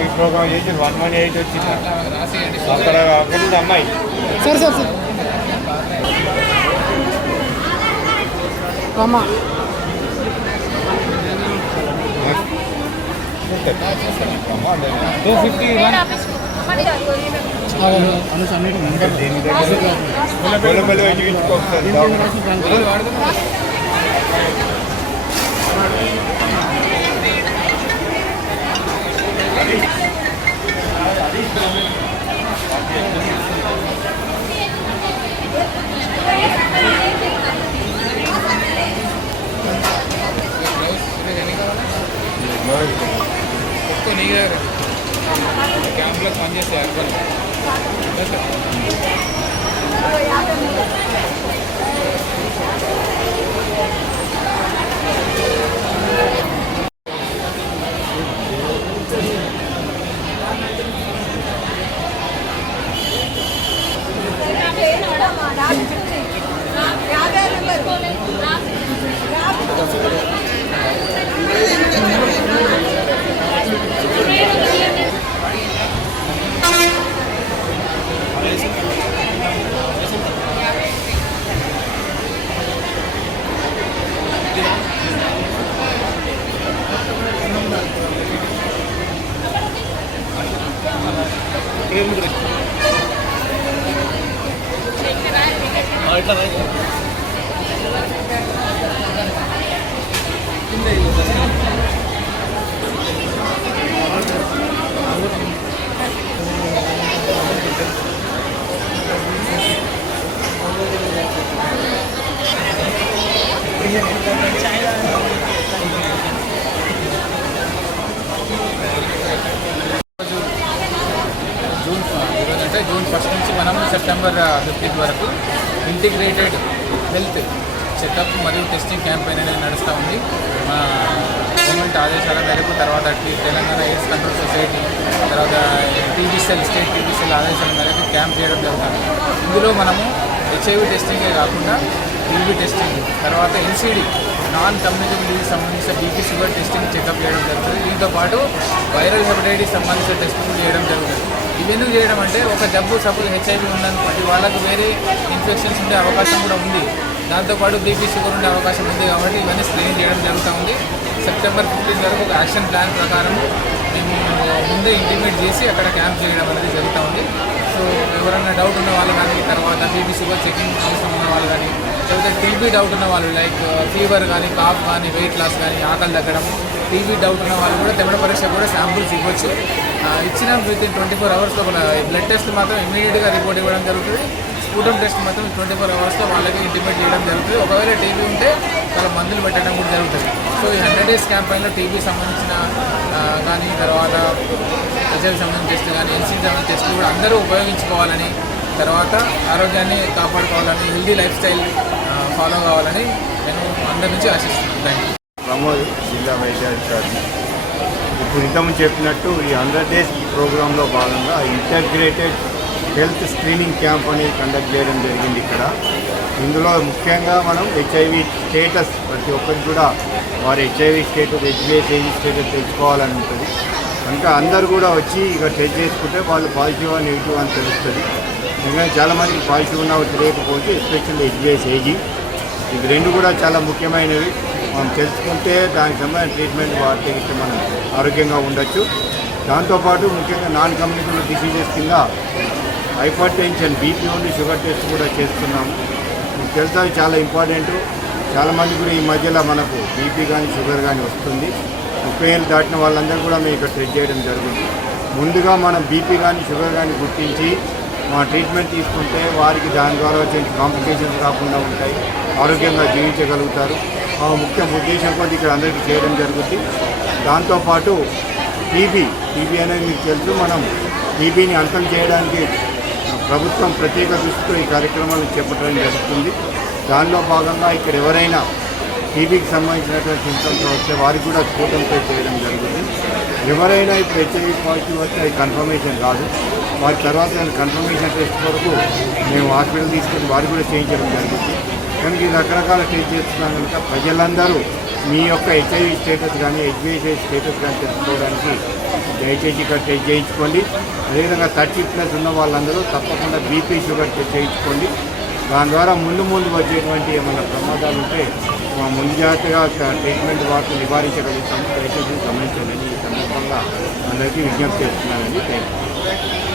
ఈ ప్రోగ్రామ్ చేసి 118 వచ్చింది అక్కడ అక్కడ అమ్మాయి సార్ సార్ సార్ అమ్మా 251 క్యాంప్లో పనిచేసే అర్బన్ జూన్ 1 నుంచి మనం సెప్టెంబర్ 15 వరకు ఇంటిగ్రేటెడ్ హెల్త్ చెకప్ మరియు టెస్టింగ్ క్యాంపెయిన్ అనేది నడుస్తూ ఉంది. మా గవర్నమెంట్ ఆదేశాల మేరకు తర్వాత తెలంగాణ ఎయిడ్స్ కంట్రోల్ సొసైటీ తర్వాత టీబీసెల్ స్టేట్ టీబీసెల్ ఆదేశాల మేరకు క్యాంప్ చేయడం జరుగుతుంది. ఇందులో మనము హెచ్ఐవి టెస్టింగే కాకుండా టీబీ టెస్టింగ్ తర్వాత ఎన్సీడీ నాన్ కమ్యూనికబుల్ డిసీజ్ సంబంధించిన బీపీ షుగర్ టెస్టింగ్ చెకప్ చేయడం జరుగుతుంది. దీంతో పాటు వైరల్ హెపటైటిస్ సంబంధించిన టెస్టింగ్ చేయడం జరుగుతుంది. ఇవన్నీ చేయడం అంటే ఒక జబ్బు సపోజ్ హెచ్ఐవి ఉందనుకోండి వాళ్ళకు వేరే ఇన్ఫెక్షన్స్ ఉండే అవకాశం కూడా ఉంది. దాంతోపాటు బీపీ షుగర్ ఉండే అవకాశం ఉంది. కాబట్టి ఇవన్నీ స్క్రీన్ చేయడం జరుగుతూ ఉంది. సెప్టెంబర్ 15 వరకు ఒక యాక్షన్ ప్లాన్ ప్రకారం మేము ముందే ఇంటిమేట్ చేసి అక్కడ క్యాంప్ చేయడం అనేది జరుగుతూ ఉంది. సో ఎవరైనా డౌట్ ఉన్న వాళ్ళు కానీ తర్వాత బీపీ షుగర్ చెకింగ్ అవసరం ఉన్న వాళ్ళు కానీ లేకపోతే టీబీ డౌట్ ఉన్న వాళ్ళు లైక్ ఫీవర్ కానీ కాఫ్ కానీ వెయిట్ లాస్ కానీ ఆకలి తగ్గడం టీబీ డౌట్ ఉన్న వాళ్ళు కూడా తెమ్మడ పరీక్ష కూడా శాంపుల్స్ ఇవ్వచ్చు. ఇచ్చిన వితిన్ 24 hours లోపల బ్లడ్ టెస్ట్ మాత్రం ఇమీడియట్గా రిపోర్ట్ ఇవ్వడం జరుగుతుంది. స్పూటమ్ టెస్ట్ మాత్రం 24 hours వాళ్ళకి ఇంటిమేట్ చేయడం జరుగుతుంది. ఒకవేళ టీబీ ఉంటే వాళ్ళ మందులు పెట్టడం కూడా జరుగుతుంది. సో ఈ 100 days క్యాంపెయిన్లో టీబీ సంబంధించిన కానీ తర్వాత హెచ్ఐవి సంబంధించిన టెస్ట్ కానీ ఎన్సీకి సంబంధించిన టెస్టులు కూడా అందరూ ఉపయోగించుకోవాలని తర్వాత ఆరోగ్యాన్ని కాపాడుకోవాలని హెల్దీ లైఫ్ స్టైల్ ఫాలో కావాలని నేను అందరి నుంచి ఆశిస్తున్నాను. Thank you. ప్రమోద్ జిల్లా వైద్యాధికారి. ఇప్పుడు ఇంతకుముందు చెప్పినట్టు ఈ 100 days ప్రోగ్రాంలో భాగంగా ఇంటగ్రేటెడ్ హెల్త్ స్క్రీనింగ్ క్యాంప్ అనేది కండక్ట్ చేయడం జరిగింది ఇక్కడ. ఇందులో ముఖ్యంగా మనం హెచ్ఐవి స్టేటస్ ప్రతి ఒక్కరికి కూడా వారి హెచ్ఐవి స్టేటస్ హెచ్బిఎస్ స్టేటస్ తెలుసుకోవాలని ఉంటుంది. కనుక అందరు కూడా వచ్చి ఇక టెస్ట్ చేసుకుంటే వాళ్ళు పాజిటివ్ నెగిటివ్ అని తెలుస్తుంది. ఎందుకంటే చాలామందికి పాజిటివ్ ఉన్న తెలియకపోతే ఎస్పెషల్లీ హెచ్బిఎస్ ఏజీ ఇది రెండు కూడా చాలా ముఖ్యమైనవి. మనం తెలుసుకుంటే దానికి సంబంధించిన ట్రీట్మెంట్ వాడితే మనం ఆరోగ్యంగా ఉండొచ్చు. దాంతోపాటు ముఖ్యంగా నాన్ కమ్యూనికబుల్ డిసీజెస్ కింద హైపర్ టెన్షన్, బీపీ ఉండి షుగర్ టెస్ట్ కూడా చేస్తున్నాము. మీకు తెలుసా చాలా ఇంపార్టెంట్. చాలామంది కూడా ఈ మధ్యలో మనకు బీపీ కానీ షుగర్ కానీ వస్తుంది. 30 ఏళ్ళు దాటిన వాళ్ళందరూ కూడా మేము ఇక్కడ టెస్ట్ చేయడం జరుగుతుంది. ముందుగా మనం బీపీ కానీ షుగర్ కానీ గుర్తించి మా ట్రీట్మెంట్ తీసుకుంటే వారికి దాని ద్వారా వచ్చే కాంప్లికేషన్స్ కాకుండా ఉంటాయి, ఆరోగ్యంగా జీవించగలుగుతారు. ఆ ముఖ్య ఉద్దేశం కొద్ది ఇక్కడ అందరికీ చేయడం జరుగుతుంది. దాంతోపాటు టీబీ అనేది మీకు తెలుసు. మనం టీబీని అంతం చేయడానికి ప్రభుత్వం ప్రత్యేక దృష్టితో ఈ కార్యక్రమాలను చేపట్టడం జరుగుతుంది. దానిలో భాగంగా ఇక్కడ ఎవరైనా టీబీకి సంబంధించినటువంటి సింటమ్స్ వస్తే వారికి కూడా స్ఫూటంతో చేయడం జరుగుతుంది. ఎవరైనా ఇప్పుడు హెచ్ఐవి పాజిటివ్ వస్తే అది కన్ఫర్మేషన్ కాదు, వారి తర్వాత కన్ఫర్మేషన్ టెస్ట్ వరకు మేము హాస్పిటల్ తీసుకొని వారికి కూడా చేయించడం జరుగుతుంది. కనుక ఈ రకరకాల టెస్ట్ చేస్తున్నాం కనుక ప్రజలందరూ మీ యొక్క హెచ్ఐవి స్టేటస్ కానీ హెచ్బిఎస్ స్టేటస్ కానీ తెలుసుకోవడానికి దయచేసి ఇక్కడ టెస్ట్ చేయించుకోండి. అదేవిధంగా 30+ ఉన్న వాళ్ళందరూ తప్పకుండా బీపీ షుగర్ టెస్ట్ చేయించుకోండి. దాని ద్వారా ముందు వచ్చేటువంటి ఏమైనా ప్రమాదాలు ఉంటే ముందు జాగ్రత్తగా ట్రీట్మెంట్ వాటిని నివారించగలుగుతాము. దయచేసి గమనించండి. ఈ సందర్భంగా అందరికీ విజ్ఞప్తి చేస్తున్నానండి. Thank you.